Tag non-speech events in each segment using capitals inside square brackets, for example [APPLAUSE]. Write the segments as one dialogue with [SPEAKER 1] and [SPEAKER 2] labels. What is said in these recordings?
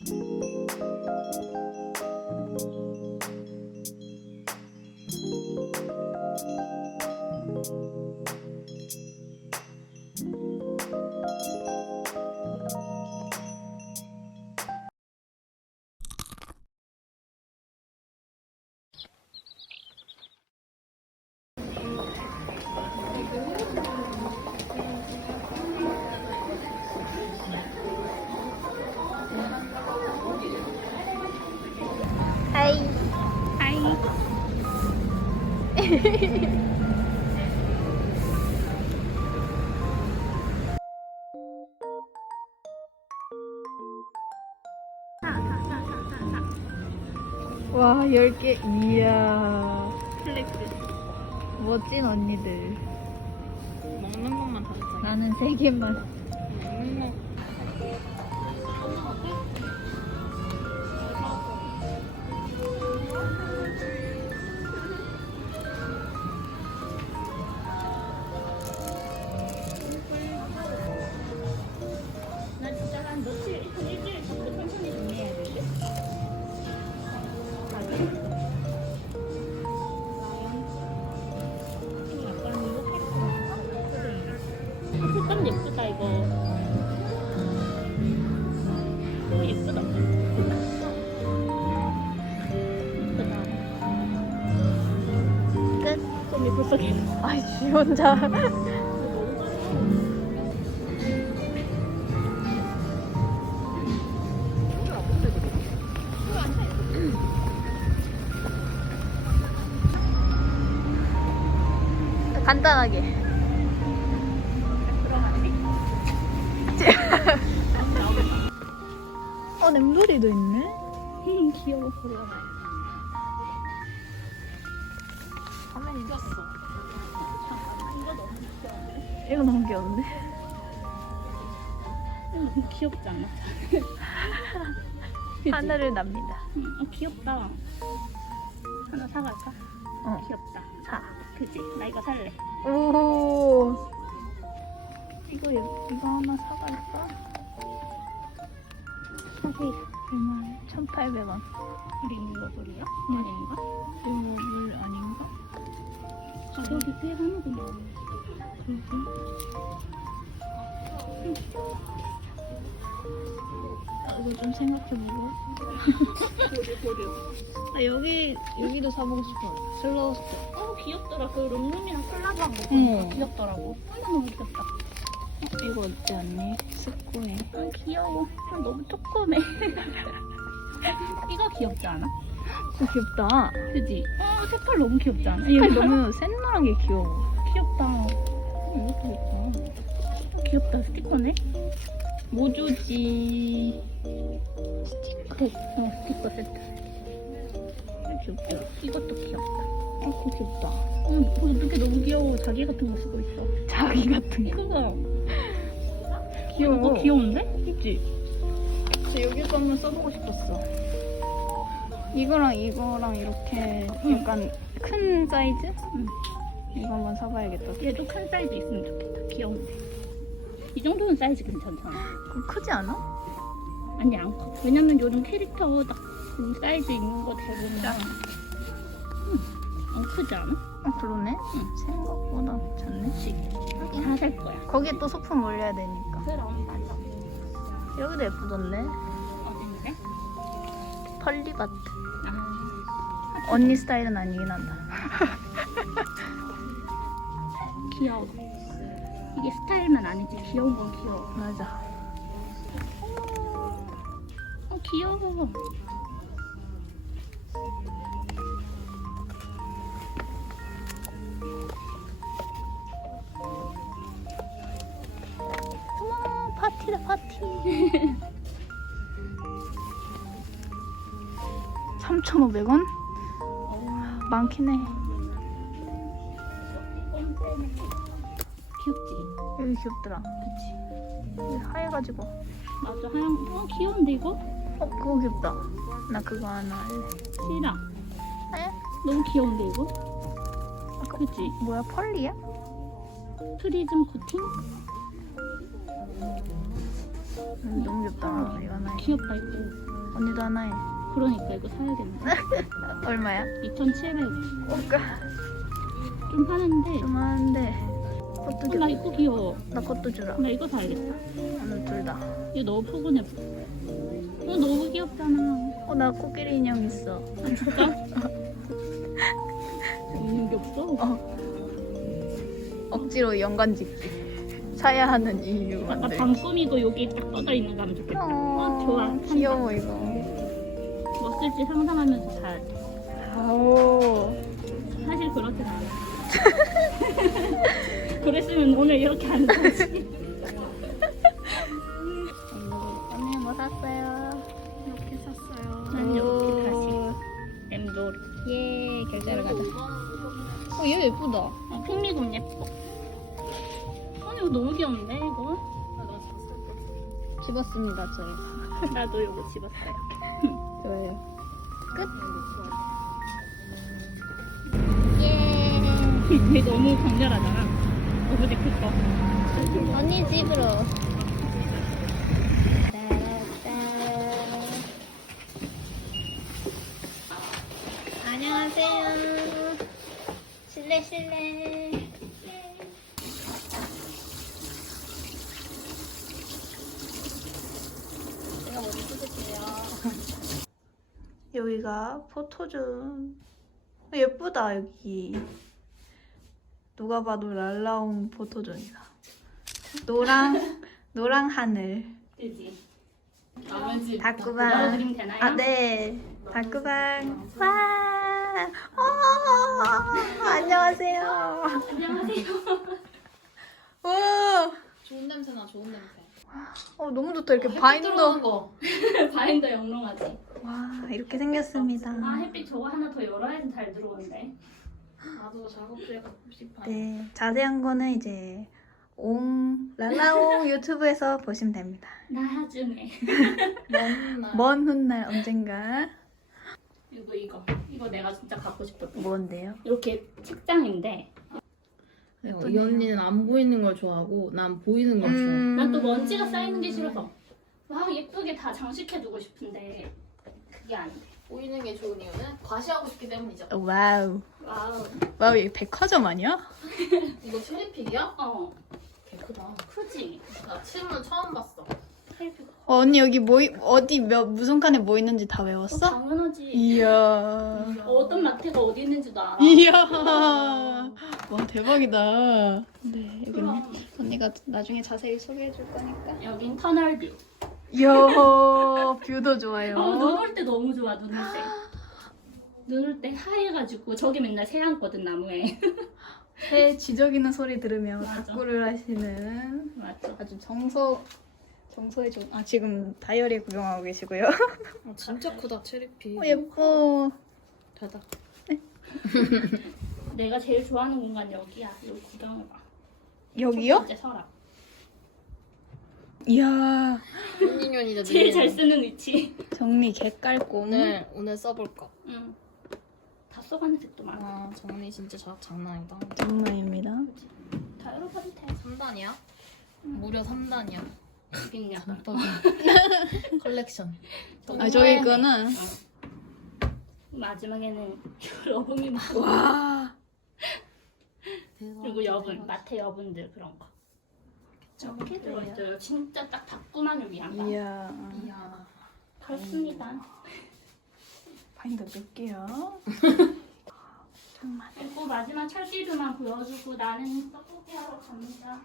[SPEAKER 1] 하 와, 10개. 이야.
[SPEAKER 2] 플렉스.
[SPEAKER 1] 멋진 언니들.
[SPEAKER 2] 먹는 것만 다 했잖아.
[SPEAKER 1] 나는 3개만. 지 혼자. 간단하게. 어, 냄소리도 있네.
[SPEAKER 2] 음 귀여워. 귀여운데?
[SPEAKER 1] 너무 [LAUGHS]
[SPEAKER 2] 귀엽지? [LAUGHS] 그치?
[SPEAKER 1] 하늘을 납니다.
[SPEAKER 2] 응, 어, 귀엽다. 하나 사갈까?
[SPEAKER 1] 어.
[SPEAKER 2] 귀엽다.
[SPEAKER 1] 사.
[SPEAKER 2] 그지? 나 이거 살래.
[SPEAKER 1] 오. 이거 예- 이거 하나 사갈까?
[SPEAKER 2] 사세요.
[SPEAKER 1] 얼마? 1,800원.
[SPEAKER 2] 링거블이야?
[SPEAKER 1] 응.
[SPEAKER 2] 아닌가?
[SPEAKER 1] 이거 물 아닌가?
[SPEAKER 2] 아, 여기 꽤 하는구나.
[SPEAKER 1] 아, 이거 좀 생각해보고. [LAUGHS] 아, 여기 여기도 사보고 싶어. 슬로우스트.
[SPEAKER 2] 어, 귀엽더라. 그 롱룸이랑 콜라보한 거.
[SPEAKER 1] 응.
[SPEAKER 2] 귀엽더라고. 아, 너무 귀엽다.
[SPEAKER 1] 어, 이거 어때 언니? 스코에.
[SPEAKER 2] 아, 귀여워. 아, 너무 조그매. [LAUGHS] 이거 귀엽지 않아?
[SPEAKER 1] 어, 귀엽다.
[SPEAKER 2] 그지? 어, 색깔 너무 귀엽지 않아?
[SPEAKER 1] 여기 너무 [LAUGHS] 샛노란 게 귀여워.
[SPEAKER 2] 귀엽다. 어, 이것도 있다. 어, 귀엽다. 스티커네? 모조지. 스티커. 어, 스티커 세트. 귀엽다. 이것도 귀엽다.
[SPEAKER 1] 어, 그거 귀엽다.
[SPEAKER 2] 어, 어, 어떻게 너무 귀여워. 자기 같은 거 쓰고 있어.
[SPEAKER 1] 자기 같은 거.
[SPEAKER 2] 그거.
[SPEAKER 1] 귀여워.
[SPEAKER 2] 이거 귀여운데? 그치?
[SPEAKER 1] 저 여기 거 한번 써보고 싶었어. 이거랑 이거랑 이렇게
[SPEAKER 2] 응.
[SPEAKER 1] 약간 큰 사이즈?
[SPEAKER 2] 응.
[SPEAKER 1] 이거 한번 사봐야겠다.
[SPEAKER 2] 얘도 큰 사이즈 있으면 좋겠다. 귀여운데. 이 정도는 사이즈 괜찮잖아.
[SPEAKER 1] 그거 크지 않아?
[SPEAKER 2] 아니, 안 커. 왜냐면 요즘 캐릭터 딱그 사이즈 있는 거 대부분 다. 응. 안 크지 않아?
[SPEAKER 1] 어, 그러네.
[SPEAKER 2] 응.
[SPEAKER 1] 생각보다 괜찮네.
[SPEAKER 2] 하긴 하살 거야.
[SPEAKER 1] 거기에 또 소품 올려야 되니까.
[SPEAKER 2] 그럼 맞아.
[SPEAKER 1] 여기도 예쁘던데.
[SPEAKER 2] 어딘데?
[SPEAKER 1] 펄리바트.
[SPEAKER 2] 아,
[SPEAKER 1] 언니 스타일은 아니긴 한다. [LAUGHS]
[SPEAKER 2] 귀여워. 이게 스타일만 아니지. 귀여운 건 귀여워.
[SPEAKER 1] 맞아.
[SPEAKER 2] 어, 귀여워.
[SPEAKER 1] 우와, 파티다, 파티. [LAUGHS] 3,500원? 많긴 해.
[SPEAKER 2] 귀엽지?
[SPEAKER 1] 여기 귀엽더라.
[SPEAKER 2] 그치?
[SPEAKER 1] 여기 하얘가지고.
[SPEAKER 2] 맞아. 하얀, 어, 귀여운데, 이거?
[SPEAKER 1] 어, 그거 귀엽다. 나 그거 하나 할래.
[SPEAKER 2] 싫어.
[SPEAKER 1] 에?
[SPEAKER 2] 너무 귀여운데, 이거?
[SPEAKER 1] 아까
[SPEAKER 2] 그치?
[SPEAKER 1] 뭐야, 펄리야?
[SPEAKER 2] 프리즘 코팅?
[SPEAKER 1] 음, 너무 귀엽다. 이거 하나에.
[SPEAKER 2] 귀엽다 이거.
[SPEAKER 1] 언니도 하나에.
[SPEAKER 2] 그러니까 이거 사야겠네. [LAUGHS]
[SPEAKER 1] 얼마야?
[SPEAKER 2] 2,700원.
[SPEAKER 1] 오까.
[SPEAKER 2] 좀 하는데.
[SPEAKER 1] 좀 하는데. 그것도
[SPEAKER 2] 어, 나. 이거 귀여워.
[SPEAKER 1] 나 것도 주라.
[SPEAKER 2] 나 이거 사야겠다.
[SPEAKER 1] 오늘 둘 다.
[SPEAKER 2] 이거 너무 포근해. 이거 너무 귀엽잖아.
[SPEAKER 1] 어, 나 코끼리 인형 있어.
[SPEAKER 2] 아, 줄까? 있는 게 없어?
[SPEAKER 1] 억지로 연관 짓기. 사야 하는 이유
[SPEAKER 2] 아까 꾸미고 여기 딱 떠져 있는 거 하면 좋겠다.
[SPEAKER 1] 어,
[SPEAKER 2] 좋아.
[SPEAKER 1] 귀여워 이거.
[SPEAKER 2] 뭐 쓸지 상상하면서 잘.
[SPEAKER 1] 오.
[SPEAKER 2] 사실 그렇진 않아. [LAUGHS] 그랬으면 오늘 이렇게 하는 거지.
[SPEAKER 1] 언니 뭐 샀어요? 이렇게 샀어요.
[SPEAKER 2] 난 이렇게 다시 엠돌.
[SPEAKER 1] 예, 결제하러 가자. 어, 얘 예쁘다.
[SPEAKER 2] 어, 핑미금 예뻐. 아니 이거 너무 귀여운데 이거?
[SPEAKER 1] 집었습니다, 저희. [LAUGHS]
[SPEAKER 2] 나도 이거 집었어요. [LAUGHS]
[SPEAKER 1] 좋아요. 끝.
[SPEAKER 2] 얘 [LAUGHS] 너무 강렬하잖아. 너무 거.
[SPEAKER 1] 언니 집으로. 안녕하세요. 실례 실례. 제가 먼저 찍을게요. 여기가 포토존. 예쁘다 여기. 누가 봐도 랄라옹 포토존이다. 노랑 노랑 하늘.
[SPEAKER 2] 그지? 열어드리면 되나요?
[SPEAKER 1] 아 네. 다꾸방. 와. 어, 안녕하세요.
[SPEAKER 2] 안녕하세요.
[SPEAKER 1] 와.
[SPEAKER 3] 좋은 냄새나 좋은 냄새.
[SPEAKER 1] 어 너무 좋다 이렇게
[SPEAKER 3] 들어오는
[SPEAKER 1] 바인더.
[SPEAKER 3] 거. [LAUGHS]
[SPEAKER 2] 바인더 영롱하지?
[SPEAKER 1] 와 이렇게 생겼습니다.
[SPEAKER 2] 아 햇빛 저거 하나 더 열어야지 잘 들어오는데.
[SPEAKER 3] 나도 작업대 갖고 싶어.
[SPEAKER 1] 네 자세한 거는 이제 옹 랄라옹 [LAUGHS] 유튜브에서 보시면 됩니다.
[SPEAKER 2] 나중에. [LAUGHS]
[SPEAKER 3] 먼 날.
[SPEAKER 1] 먼 훗날 언젠가
[SPEAKER 2] 이거 이거 이거 내가 진짜 갖고 싶었던.
[SPEAKER 1] 뭔데요?
[SPEAKER 2] 이렇게 책장인데
[SPEAKER 3] 어, 이 언니는 안 보이는 걸 좋아하고 난 보이는 걸 좋아해.
[SPEAKER 1] 음.
[SPEAKER 2] 난또 먼지가 쌓이는 게 싫어서 와 예쁘게 다 장식해두고 싶은데 그게 안 돼.
[SPEAKER 3] 보이는 게 좋은 이유는 과시하고 싶기 때문이죠.
[SPEAKER 1] 와우
[SPEAKER 2] 와우.
[SPEAKER 1] 와우 이게 백화점 아니야? [LAUGHS]
[SPEAKER 3] 이거 체리픽이야?
[SPEAKER 2] 어
[SPEAKER 3] 개 크다.
[SPEAKER 2] 크지.
[SPEAKER 3] 나 실물 처음 봤어.
[SPEAKER 2] 테이프가.
[SPEAKER 1] 어, 언니 여기 뭐 이- 어디 몇 무슨 칸에 뭐 있는지 다
[SPEAKER 2] 어,
[SPEAKER 1] 외웠어?
[SPEAKER 2] 당연하지.
[SPEAKER 1] 이야
[SPEAKER 2] 어떤 마트가 어디 있는지도 알아.
[SPEAKER 1] 이야 와 대박이다. 네 여기는
[SPEAKER 2] 그럼
[SPEAKER 1] 언니가 나중에 자세히 소개해 줄 거니까.
[SPEAKER 2] 여긴 터널 뷰.
[SPEAKER 1] 이야 뷰도 좋아요.
[SPEAKER 2] 어, 눈올 때 너무 좋아 눈올 때. 눈올 때 하얘가지고 저기 맨날 새 앉거든 나무에.
[SPEAKER 1] 새 지저귀는 소리 들으며
[SPEAKER 2] 맞아.
[SPEAKER 1] 닭구를 하시는
[SPEAKER 2] 맞죠.
[SPEAKER 1] 아주 정서 정서에 좋은 아 지금 다이어리 구경하고 계시고요.
[SPEAKER 3] 어, 진짜 크다 체리픽.
[SPEAKER 1] 어, 예뻐.
[SPEAKER 3] 닫아.
[SPEAKER 2] 내가 제일 좋아하는 공간 여기야. 여기 구경해봐.
[SPEAKER 1] 여기요?
[SPEAKER 2] 첫 번째 서랍.
[SPEAKER 1] 이야
[SPEAKER 3] 윤인연이다.
[SPEAKER 2] 제일 잘 쓰는 위치.
[SPEAKER 1] 정리 개깔고
[SPEAKER 3] 오늘 오늘 써볼 거.
[SPEAKER 2] 응. 다 써가는 색도 많아.
[SPEAKER 3] 아 정리 진짜 자, 장난 아니다.
[SPEAKER 1] 장난입니다.
[SPEAKER 2] 다 열어봐도 돼.
[SPEAKER 3] 3단이야? 무려 3단이야.
[SPEAKER 2] 어딨냐. [LAUGHS]
[SPEAKER 3] 컬렉션.
[SPEAKER 1] 아 저기 거는
[SPEAKER 2] 마지막에는 [LAUGHS] 여분이 막
[SPEAKER 1] 와 [LAUGHS]
[SPEAKER 2] 그리고 여분 마태 여분들 그런 거. 이렇게 들어 있어요. 진짜 딱 닭구만을 위한 거.
[SPEAKER 1] 이야
[SPEAKER 3] 이야.
[SPEAKER 2] 그렇습니다.
[SPEAKER 1] 바인더 몇 개야? 정말
[SPEAKER 2] 그리고 마지막 철기류만 보여주고 나는 떡볶이 하러 갑니다.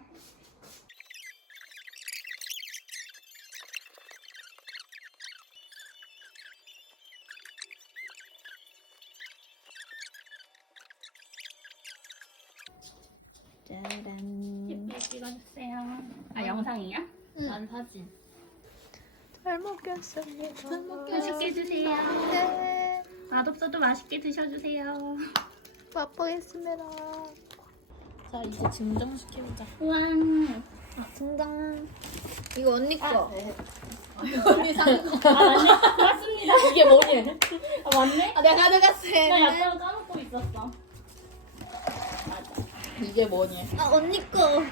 [SPEAKER 1] 짜란
[SPEAKER 2] 찍어주세요. 아 영상이야?
[SPEAKER 3] 난 사진.
[SPEAKER 1] 잘 먹겠습니다. 잘
[SPEAKER 2] 맛있게 드세요.
[SPEAKER 1] 네
[SPEAKER 2] 맛없어도 맛있게 드셔주세요.
[SPEAKER 1] 맛보겠습니다.
[SPEAKER 3] 자 이제 증정 시켜보자.
[SPEAKER 2] 우와.
[SPEAKER 1] 등장 이거 언니 거.
[SPEAKER 3] 언니 상.
[SPEAKER 2] 아 맞네. 맞습니다.
[SPEAKER 3] 이게 뭐니?
[SPEAKER 2] 아 맞네.
[SPEAKER 1] 아 내가 가져갔어요.
[SPEAKER 2] 나 약간 까먹고 있었어. 맞아.
[SPEAKER 3] 이게 뭐니?
[SPEAKER 1] 아 언니 거.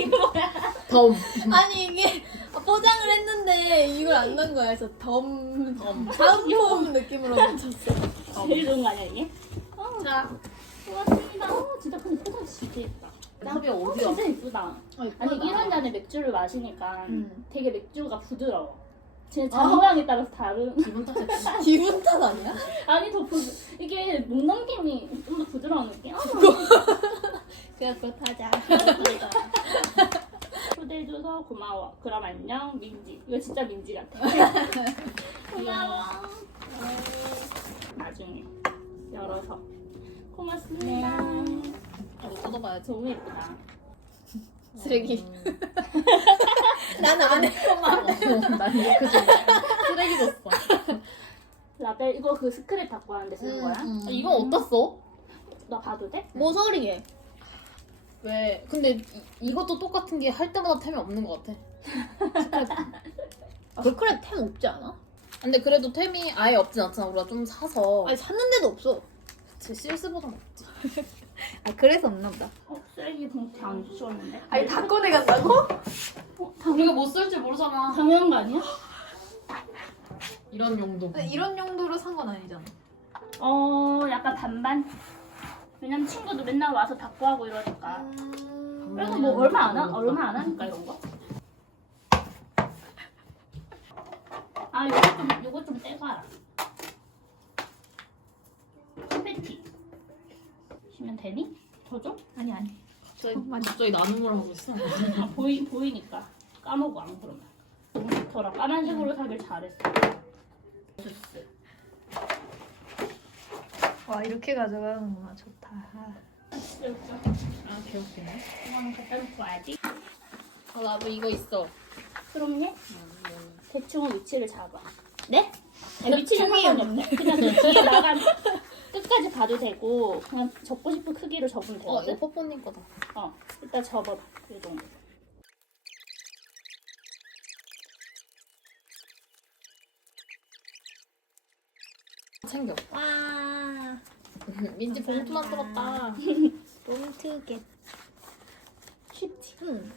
[SPEAKER 2] 이거 뭐야?
[SPEAKER 3] 덤.
[SPEAKER 1] 아니 이게 포장을 했는데 이걸 안 넣은 거야. 그래서 덤, 덤. 다음 느낌으로 붙였어.
[SPEAKER 2] 제일 좋은 거 아니야 이게?
[SPEAKER 3] 자,
[SPEAKER 2] 고맙습니다. 어, 진짜 근데 포장 진짜 예쁘다.
[SPEAKER 3] 탑이
[SPEAKER 2] 어,
[SPEAKER 3] 어디야?
[SPEAKER 2] 진짜 예쁘다. 아니 이런 잔에 맥주를 마시니까
[SPEAKER 1] 음.
[SPEAKER 2] 되게 맥주가 부드러워. 진짜
[SPEAKER 1] 아.
[SPEAKER 2] 잔 모양에 따라서 다른.
[SPEAKER 3] 기분 탓했다. [LAUGHS]
[SPEAKER 1] 기분 탓 아니야?
[SPEAKER 2] 아니 더 부드. 이게 목 넘김이 좀 더 부드러운 느낌. 어,
[SPEAKER 1] 그냥 그렇다 하자.
[SPEAKER 2] 초대해줘서 [LAUGHS] 고마워. 그럼 안녕 민지. 이거 진짜 민지 같아. [LAUGHS] 고마워. 나중에 열어서 고맙습니다.
[SPEAKER 3] 이거 뜯어봐야지.
[SPEAKER 2] 너무 예쁘다. [LAUGHS]
[SPEAKER 1] 쓰레기. 나는 안 했구만.
[SPEAKER 3] 난 이렇게 좀 쓰레기 줬어.
[SPEAKER 2] 라벨 이거 그 스크랩 갖고 왔는데 쓰는 거야?
[SPEAKER 1] 음, 음.
[SPEAKER 3] 이건 써?
[SPEAKER 2] 나 봐도 돼?
[SPEAKER 1] 모서리에.
[SPEAKER 3] 왜? 근데 이, 이것도 똑같은 게 할 때마다 템이 없는 것 같아.
[SPEAKER 1] 아, 스크랩 템 없지 않아?
[SPEAKER 3] 근데 그래도 템이 아예 없진 않잖아. 우리가 좀 사서.
[SPEAKER 1] 아니 샀는데도 없어.
[SPEAKER 3] 제 실스보다 없지.
[SPEAKER 1] 아 그래서 없나 보다.
[SPEAKER 2] 어, 쓰레기 봉투 안 주웠는데?
[SPEAKER 1] 아니 다 꺼내간다고?
[SPEAKER 2] 어,
[SPEAKER 3] 우리가 못 쓸 줄 모르잖아.
[SPEAKER 2] 당연한 거 아니야?
[SPEAKER 3] 이런 용도.
[SPEAKER 1] 근데 이런 용도로 산 건 아니잖아.
[SPEAKER 2] 어, 약간 반반? 왜냐면 친구도 맨날 와서 닦고 하고 이러니까.
[SPEAKER 1] 음...
[SPEAKER 2] 그래도 뭐 얼마 안 하? 얼마 안 하니까 이런 거. 아, 요거 좀, 요거 좀 떼가라. 콘페티. 주면 되니? 더 줘?
[SPEAKER 1] 아니 아니.
[SPEAKER 3] 갑자기, 갑자기 나눔을 하고 있어. [LAUGHS]
[SPEAKER 2] 아, 보이, 보이니까. 까먹어, 안 그러면. 너무 좋더라. 까만색으로 사길 잘했어. 주스.
[SPEAKER 1] 와 이렇게 가져가는구나 좋다.
[SPEAKER 3] 아, 귀엽네.
[SPEAKER 2] 이거는 갖다 놓고 와야지.
[SPEAKER 3] 아, 나도 이거 있어.
[SPEAKER 2] 그럼요. 대충 위치를 잡아. 네? 아니, 위치는 상관이 없네. [LAUGHS] 그냥 그 뒤에 나간 끝까지 봐도 되고 그냥 접고 싶은 크기로 접으면
[SPEAKER 3] 어,
[SPEAKER 2] 되거든.
[SPEAKER 3] 이거 뽀뽀님 거다.
[SPEAKER 2] 어, 일단 접어봐. 이 정도.
[SPEAKER 3] 챙겨.
[SPEAKER 1] 와 [LAUGHS]
[SPEAKER 3] 민지 봉투 만들었다.
[SPEAKER 1] 롱트겟.
[SPEAKER 2] 쉽지.
[SPEAKER 1] 응.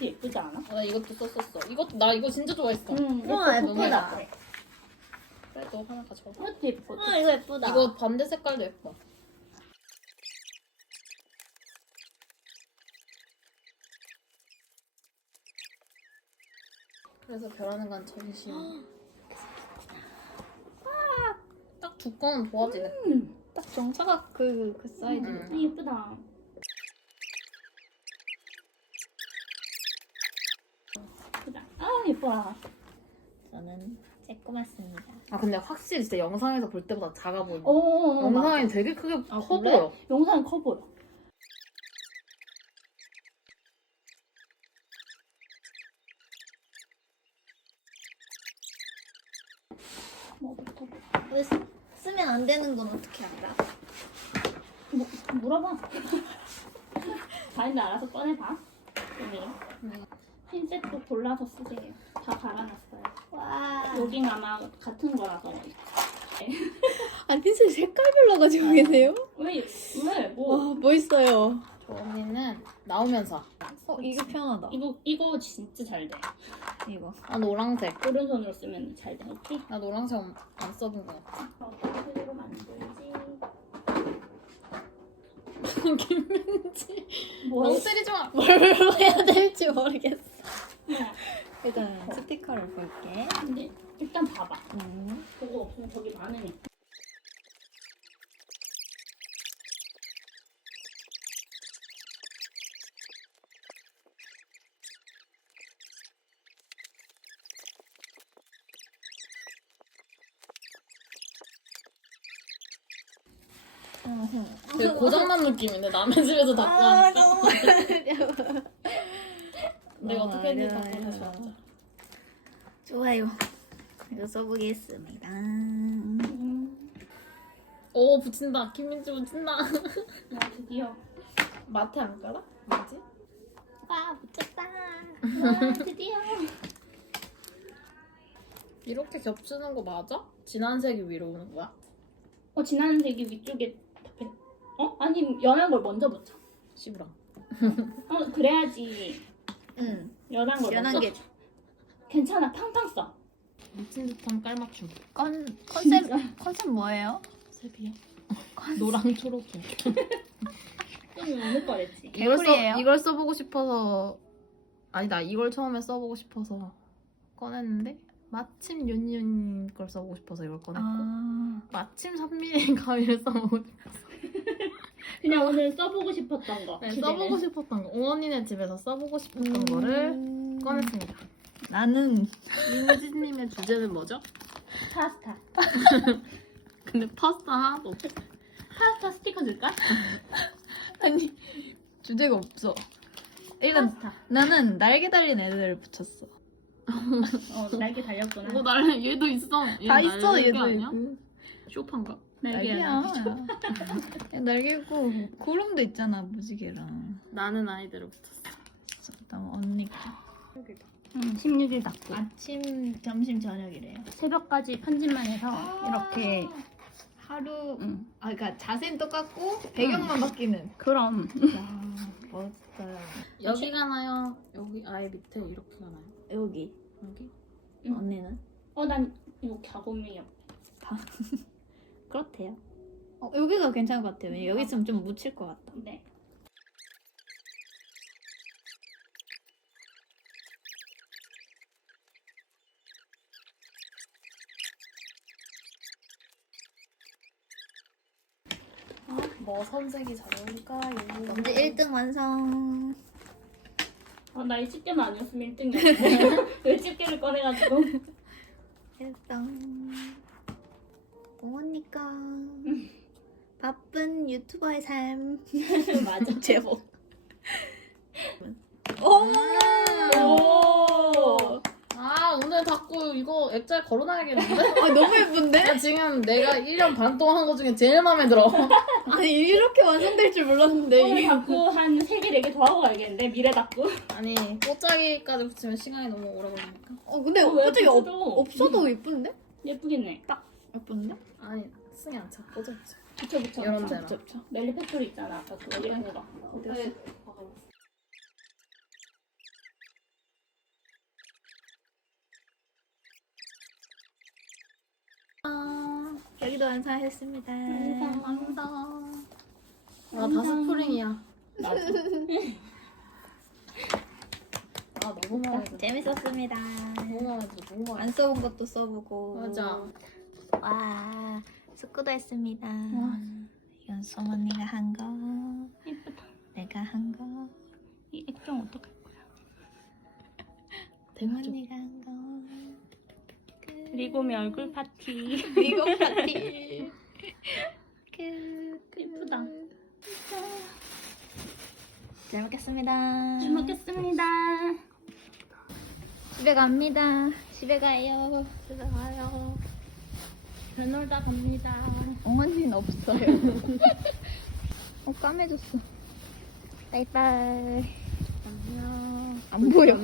[SPEAKER 2] 예쁘지 않아?
[SPEAKER 3] 아, 나 이것도 썼었어. 이것도 나 이거 진짜 좋아했어.
[SPEAKER 2] 응.
[SPEAKER 1] 우와,
[SPEAKER 2] 예뻐,
[SPEAKER 1] 예쁘다.
[SPEAKER 2] 그래.
[SPEAKER 3] 너 하나 가져와.
[SPEAKER 2] 이것도.
[SPEAKER 1] 아 이거 예쁘다.
[SPEAKER 3] 이거 반대 색깔도 예뻐. 그래서 별하는 건 [GASPS] 전신. 딱 두꺼운 도화지네.
[SPEAKER 2] 음,
[SPEAKER 1] 딱 정사각 그, 그 사이즈.
[SPEAKER 3] 음.
[SPEAKER 2] 아, 예쁘다. 예쁘다. 아, 예뻐.
[SPEAKER 1] 저는 쬐꼬맣습니다.
[SPEAKER 3] 아 근데 확실히 진짜 영상에서 볼 때보다 작아 보여.
[SPEAKER 2] 어,
[SPEAKER 3] 영상에 되게 크게
[SPEAKER 2] 아,
[SPEAKER 3] 커? 보여.
[SPEAKER 2] 영상이 커 보여. 뭐부터
[SPEAKER 1] 왜 쓰, 쓰면 안 되는 건 어떻게 알아?
[SPEAKER 2] 뭐, 물어봐. [LAUGHS] 다인데 알아서 꺼내봐. 여기.
[SPEAKER 3] 네.
[SPEAKER 2] 핀셋도 골라서 쓰세요. 다 갈아놨어요.
[SPEAKER 1] 와.
[SPEAKER 2] 여긴 아마 같은 거라서.
[SPEAKER 1] 아 핀셋 색깔별로 가지고 계세요?
[SPEAKER 2] 왜? 왜? 뭐?
[SPEAKER 1] 와 멋있어요.
[SPEAKER 3] 저 언니는 나오면서
[SPEAKER 1] 어 이게 편하다.
[SPEAKER 2] 이거 이거 진짜 잘 돼.
[SPEAKER 1] 이거.
[SPEAKER 3] 아 노랑색.
[SPEAKER 2] 오른손으로 쓰면 잘 돼. 오케이?
[SPEAKER 3] 나 노랑색 안 써본 것 같아.
[SPEAKER 2] 어떻게 만들지? [LAUGHS]
[SPEAKER 3] 김민지.
[SPEAKER 2] 뭐?
[SPEAKER 3] 때리지 마.
[SPEAKER 1] 뭘 해야 될지 모르겠어. 일단 스티커를 볼게.
[SPEAKER 2] 근데 일단 봐봐.
[SPEAKER 1] 음.
[SPEAKER 2] 그거 없으면 저기 많으니까.
[SPEAKER 3] 되게 고장난 느낌인데 남의 집에서 갖고
[SPEAKER 1] 아
[SPEAKER 3] 하니까.
[SPEAKER 1] 너무 어려워.
[SPEAKER 3] 내가
[SPEAKER 1] 너무
[SPEAKER 3] 어떻게 했는지
[SPEAKER 1] 어려워요.
[SPEAKER 3] 다시 하자.
[SPEAKER 1] 좋아요. 이거 써보겠습니다.
[SPEAKER 2] 음.
[SPEAKER 3] 오 붙인다. 김민지 붙인다.
[SPEAKER 2] 야 드디어.
[SPEAKER 3] 마트 안 깔아? 뭐지?
[SPEAKER 1] 와 붙였다.
[SPEAKER 2] 와 [LAUGHS] 드디어.
[SPEAKER 3] 이렇게 겹치는 거 맞아? 진한 색이 위로 오는 거야?
[SPEAKER 2] 어 진한 색이 위쪽에. 어? 아니 연한 걸 먼저 붙여.
[SPEAKER 3] 씨부랑. [LAUGHS]
[SPEAKER 2] 어 그래야지
[SPEAKER 4] 응.
[SPEAKER 2] 연한 거
[SPEAKER 1] 연한
[SPEAKER 2] 넣었어?
[SPEAKER 1] 게
[SPEAKER 2] 괜찮아 팡팡 써
[SPEAKER 3] 미친 듯한 깔맞춤.
[SPEAKER 1] 컨, 컨셉 컨셉 뭐예요?
[SPEAKER 3] 세비야. 노랑 초록이야.
[SPEAKER 2] 좀 어느 거랬지?
[SPEAKER 3] 이걸
[SPEAKER 1] 개꿀이에요?
[SPEAKER 3] 써 이걸 써보고 싶어서 아니다 이걸 처음에 써보고 싶어서 꺼냈는데 마침 윤윤 걸 써보고 싶어서 이걸 꺼냈고
[SPEAKER 1] 아,
[SPEAKER 3] 마침 3mm 가위를 써보고 싶어서
[SPEAKER 2] 그냥 오늘 써보고 싶었던 거
[SPEAKER 3] 네. 써보고 싶었던 거 옹언니네 집에서 써보고 싶었던 거를 꺼냈습니다.
[SPEAKER 1] 나는
[SPEAKER 3] 민지님의 주제는 뭐죠?
[SPEAKER 2] 파스타 [LAUGHS]
[SPEAKER 3] 근데 파스타 하나도 없어.
[SPEAKER 2] 파스타 스티커 줄까? [LAUGHS]
[SPEAKER 1] 아니 주제가 없어. 일단
[SPEAKER 2] 파스타
[SPEAKER 1] 나는 날개 달린 애들을 붙였어.
[SPEAKER 2] 어 날개 달렸구나
[SPEAKER 3] 뭐날 얘도 있어.
[SPEAKER 1] 얘다 있어 얘도
[SPEAKER 3] 아니야?
[SPEAKER 1] 있고.
[SPEAKER 3] 쇼파인가?
[SPEAKER 1] 날개야. 날개고 [LAUGHS] 구름도 있잖아 무지개랑.
[SPEAKER 3] 나는 아이들을 붙였어.
[SPEAKER 1] 그다음 언니.
[SPEAKER 2] 응 16일 닫고
[SPEAKER 1] 아침, 점심, 저녁이래요.
[SPEAKER 2] 새벽까지 편집만 해서
[SPEAKER 1] 이렇게 하루.
[SPEAKER 2] 응.
[SPEAKER 1] 아, 그러니까 자세는 똑같고 배경만 바뀌는.
[SPEAKER 2] 그럼
[SPEAKER 1] 야, 멋있어요.
[SPEAKER 3] 여기 가 나요? 여기 아예 밑에 이렇게 가나요?
[SPEAKER 1] 여기
[SPEAKER 3] 여기?
[SPEAKER 2] 응.
[SPEAKER 1] 언니는
[SPEAKER 2] 어 난 이거 갸곰이 옆
[SPEAKER 1] 그렇대요. 어, 여기가 괜찮은 것 같아요. 여기 있으면 좀 묻힐 것 같다.
[SPEAKER 2] 네
[SPEAKER 3] 뭐 선색이 잘 어울릴까요?
[SPEAKER 1] 먼저 1등 완성.
[SPEAKER 2] 어, 나이 집게만 아니었으면 1등이었는데 [LAUGHS] 왜 집게를 꺼내가지고
[SPEAKER 1] 1등. 동언니까 바쁜 유튜버의 삶. [LAUGHS]
[SPEAKER 2] 맞아 [LAUGHS]
[SPEAKER 1] 제목. 오!
[SPEAKER 2] 오
[SPEAKER 3] 아 오늘 자꾸 이거 액자에 걸어놔야겠는데? [LAUGHS]
[SPEAKER 1] 아, 너무 예쁜데?
[SPEAKER 3] 나 지금 내가 1년 반 동안 한 거 중에 제일 마음에 들어.
[SPEAKER 1] 아니, 이렇게 완성될 줄 몰랐는데.
[SPEAKER 2] 닫고 한 3개, 4개 더 하고 가야겠는데 미래 닫고
[SPEAKER 3] 아니 꽃자기까지 붙이면 시간이 너무 오래 걸리니까.
[SPEAKER 1] 어, 근데
[SPEAKER 2] 어, 왜
[SPEAKER 1] 갑자기 없,
[SPEAKER 2] 붙여도?
[SPEAKER 1] 없어도 예쁜데?
[SPEAKER 2] 예쁘겠네
[SPEAKER 1] 예쁜데?
[SPEAKER 3] 아니 안 차. 꽂아 붙여.
[SPEAKER 2] 붙여 붙여
[SPEAKER 3] 이런
[SPEAKER 2] 붙여.
[SPEAKER 3] 데나.
[SPEAKER 1] 그쵸, 그쵸.
[SPEAKER 2] 멜리 팩토리 있잖아 아까 그거 이런 거 어디 갔어?
[SPEAKER 1] 아, 여기도 완성하셨습니다.
[SPEAKER 2] 완성 완성
[SPEAKER 3] 아다 스프링이야.
[SPEAKER 2] 맞아 [LAUGHS]
[SPEAKER 3] 아 너무 마음에 들어.
[SPEAKER 1] 재밌었습니다.
[SPEAKER 3] 너무 들어. 너무 마음에
[SPEAKER 1] 안 써본 것도 써보고.
[SPEAKER 3] 맞아.
[SPEAKER 1] 와, 스쿠도 했습니다. 송 언니가 한 거,
[SPEAKER 2] 예쁘다
[SPEAKER 1] 내가 한 거,
[SPEAKER 2] 이 액정 어떡할 거야
[SPEAKER 3] 좀.
[SPEAKER 1] 언니가 한 거. 끝.
[SPEAKER 2] 미 얼굴 파티
[SPEAKER 1] 미국 [LAUGHS] 파티. 끝. 끝.
[SPEAKER 2] 예쁘다.
[SPEAKER 1] 잘 먹겠습니다.
[SPEAKER 2] 잘 먹겠습니다
[SPEAKER 1] 집에 갑니다. 집에 가요. 집에 가요.
[SPEAKER 2] 잘 놀다 갑니다
[SPEAKER 1] 엉언니는 없어요. [LAUGHS] 어, 까매졌어. 바이바이. 안녕. 안 보여.